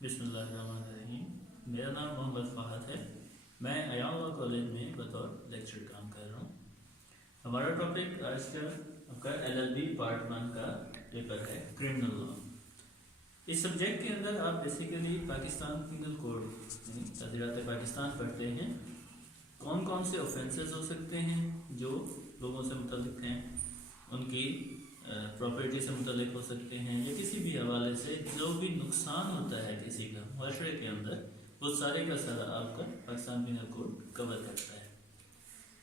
بسم اللہ الرحمن الرحیم۔ میرا نام محمد فہد ہے۔ میں ایان لا کالج میں بطور لیکچر کام کر رہا ہوں۔ ہمارا ٹاپک آج کا آپ کا LLB پارٹ 1 کا پیپر ہے کرمنل لا۔ اس سبجیکٹ کے اندر آپ بیسیکلی پاکستان پینل کوڈ یعنی تعزیرات پاکستان پڑھتے ہیں۔ کون کون سے اوفینسز ہو سکتے ہیں جو لوگوں سے متعلق ہیں، ان کی پراپرٹی سے متعلق ہو سکتے ہیں، یا کسی بھی حوالے سے جو بھی نقصان ہوتا ہے کسی کا معاشرے کے اندر، وہ سارے کا سارا آپ کا پاکستان پینل کوڈ کور کرتا ہے۔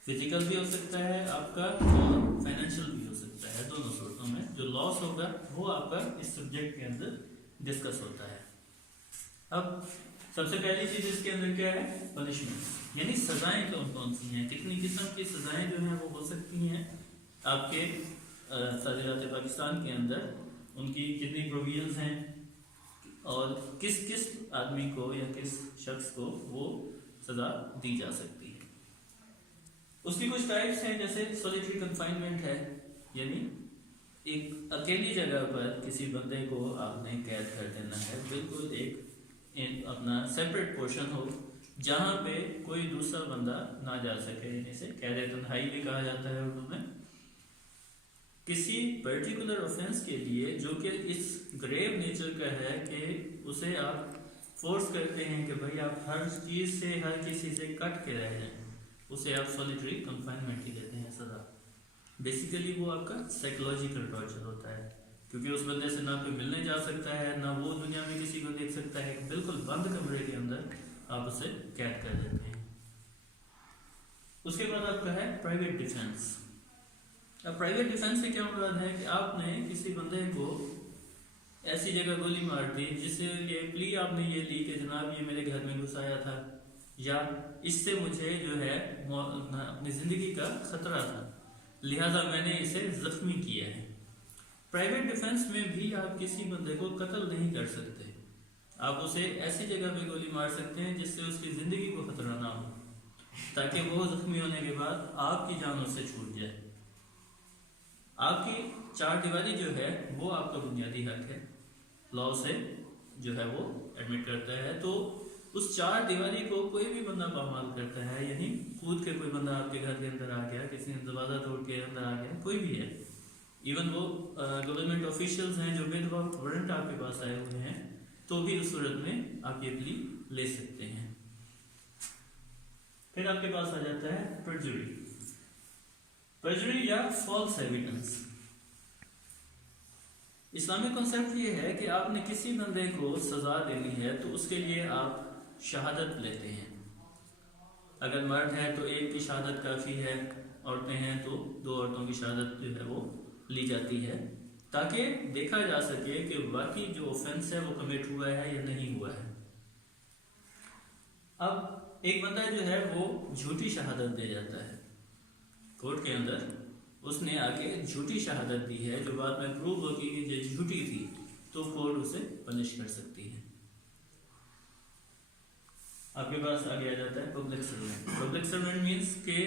فزیکل بھی ہو سکتا ہے آپ کا اور فائنینشیل بھی ہو سکتا ہے، دونوں صورتوں میں جو لاس ہوگا وہ آپ کا اس سبجیکٹ کے اندر ڈسکس ہوتا ہے۔ اب سب سے پہلی چیز اس کے اندر کیا ہے؟ پنشمنٹ، یعنی سزائیں کون کون سی ہیں، کتنی قسم کی سزائیں جو ہیں وہ ہو سکتی ہیں آپ کے تعزیرات پاکستان کے اندر، ان کی کتنی پروویژنز ہیں، اور کس کس آدمی کو یا کس شخص کو وہ سزا دی جا سکتی ہے۔ اس کی کچھ ٹائپس ہیں، جیسے سولیٹری کنفائنمنٹ ہے، یعنی ایک اکیلی جگہ پر کسی بندے کو آپ نے قید کر دینا ہے، بالکل ایک اپنا سیپریٹ پورشن ہو جہاں پہ کوئی دوسرا بندہ نہ جا سکے، اسے قید تنہائی بھی کہا جاتا ہے اردو میں۔ کسی پرٹیکولر آفینس کے لیے جو کہ اس گریو نیچر کا ہے کہ اسے آپ فورس کرتے ہیں کہ بھائی آپ ہر چیز سے ہر کسی سے کٹ کے رہ جائیں، اسے آپ سولیٹری کنفائنمنٹ ہی دیتے ہیں سزا۔ بیسیکلی وہ آپ کا سائیکولوجیکل ٹارچر ہوتا ہے، کیونکہ اس بندے سے نہ کوئی ملنے جا سکتا ہے، نہ وہ دنیا میں کسی کو دیکھ سکتا ہے، بالکل بند کمرے کے اندر آپ اسے قید کر دیتے ہیں۔ اس کے بعد آپ کا ہے پرائیویٹ ڈیفینس۔ اب پرائیویٹ ڈیفینس سے کیا مراد ہے کہ آپ نے کسی بندے کو ایسی جگہ گولی مار دی جس سے یہ پلی آپ نے یہ لی کہ جناب یہ میرے گھر میں گھس آیا تھا، یا اس سے مجھے جو ہے اپنی زندگی کا خطرہ تھا، لہذا میں نے اسے زخمی کیا ہے۔ پرائیویٹ ڈیفینس میں بھی آپ کسی بندے کو قتل نہیں کر سکتے، آپ اسے ایسی جگہ پہ گولی مار سکتے ہیں جس سے اس کی زندگی کو خطرہ نہ ہو، تاکہ وہ زخمی ہونے کے بعد آپ کی جان اس سے چھوٹ جائے۔ آپ کی چار دیواری جو ہے وہ آپ کا بنیادی حق ہے، لا سے جو ہے وہ ایڈمٹ کرتا ہے۔ تو اس چار دیواری کو کوئی بھی بندہ پامال کرتا ہے، یعنی کود کے کوئی بندہ آپ کے گھر کے اندر آ گیا، کسی نے دروازہ توڑ کے اندر آ گیا، کوئی بھی ہے، ایون وہ گورنمنٹ آفیشلز ہیں جو ود وقت وارنٹ آپ کے پاس آئے ہوئے ہیں، تو بھی اس صورت میں آپ یہ پلی لے سکتے ہیں۔ پھر آپ کے پاس آ جاتا ہے پرجوری۔ پرجوری یا فالس ایویڈنس۔ اسلامی کنسیپٹ یہ ہے کہ آپ نے کسی بندے کو سزا دینی ہے تو اس کے لیے آپ شہادت لیتے ہیں۔ اگر مرد ہے تو ایک کی شہادت کافی ہے، عورتیں ہیں تو 2 عورتوں کی شہادت جو ہے وہ لی جاتی ہے، تاکہ دیکھا جا سکے کہ واقعی جو اوفینس ہے وہ کمٹ ہوا ہے یا نہیں ہوا ہے۔ اب ایک بندہ جو ہے وہ جھوٹی شہادت دے جاتا ہے کورٹ کے اندر، اس نے آگے جھوٹی شہادت دی ہے جو بعد میں پروو ہوگی کہ جو جھوٹی تھی، تو کورٹ اسے پنش کر سکتی ہے۔ آپ کے پاس آگے آ جاتا ہے public servant. Public servant means کہ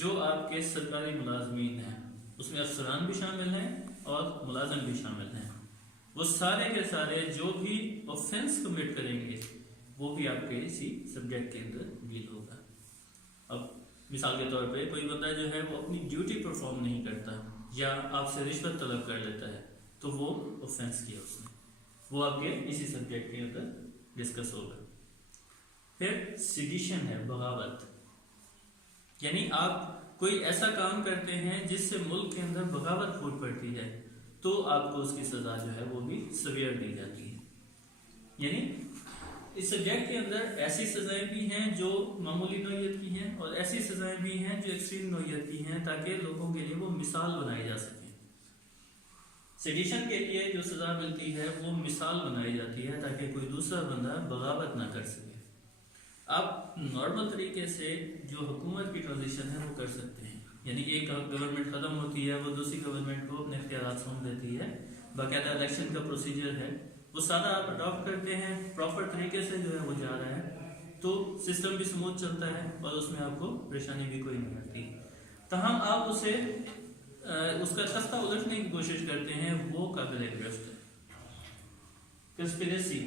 جو آپ کے سرکاری ملازمین ہیں، اس میں افسران بھی شامل ہیں اور ملازم بھی شامل ہیں، وہ سارے کے سارے جو بھی اوفینس کمٹ کریں گے وہ بھی آپ کے اسی سبجیکٹ کے اندر ڈیل ہوگا۔ اب مثال کے طور پہ کوئی بندہ جو ہے وہ اپنی ڈیوٹی پرفارم نہیں کرتا یا آپ سے رشوت طلب کر لیتا ہے، تو وہ اوفینس کیا اس نے، وہ آپ کے اسی سبجیکٹ کے اندر ڈسکس ہوگا۔ پھر سیڈیشن ہے، بغاوت، یعنی آپ کوئی ایسا کام کرتے ہیں جس سے ملک کے اندر بغاوت پھوٹ پڑتی ہے، تو آپ کو اس کی سزا جو ہے وہ بھی سویئر دی جاتی ہے۔ یعنی اس سبجیکٹ کے اندر ایسی سزائیں بھی ہیں جو معمولی نوعیت کی ہیں، اور ایسی سزائیں بھی ہیں جو ایکسٹریم نوعیت کی ہیں، تاکہ لوگوں کے لیے وہ مثال بنائی جا سکے۔ سیڈیشن کے لیے جو سزا ملتی ہے وہ مثال بنائی جاتی ہے تاکہ کوئی دوسرا بندہ بغاوت نہ کر سکے۔ آپ نارمل طریقے سے جو حکومت کی ٹرانزیشن ہے وہ کر سکتے ہیں، یعنی ایک گورنمنٹ ختم ہوتی ہے، وہ دوسری گورنمنٹ کو اپنے اختیارات سونپ دیتی ہے، باقاعدہ الیکشن کا پروسیجر ہے، وہ سارا آپ اڈاپٹ کرتے ہیں، پراپر طریقے سے جو ہے وہ جا رہا ہے، تو سسٹم بھی سموتھ چلتا ہے اور اس میں آپ کو پریشانی بھی کوئی نہیں آتی۔ تاہم آپ اسے اس کا تختہ الٹنے کی کوشش کرتے ہیں، وہ قابل گرفت ہے۔ کنسپریسی،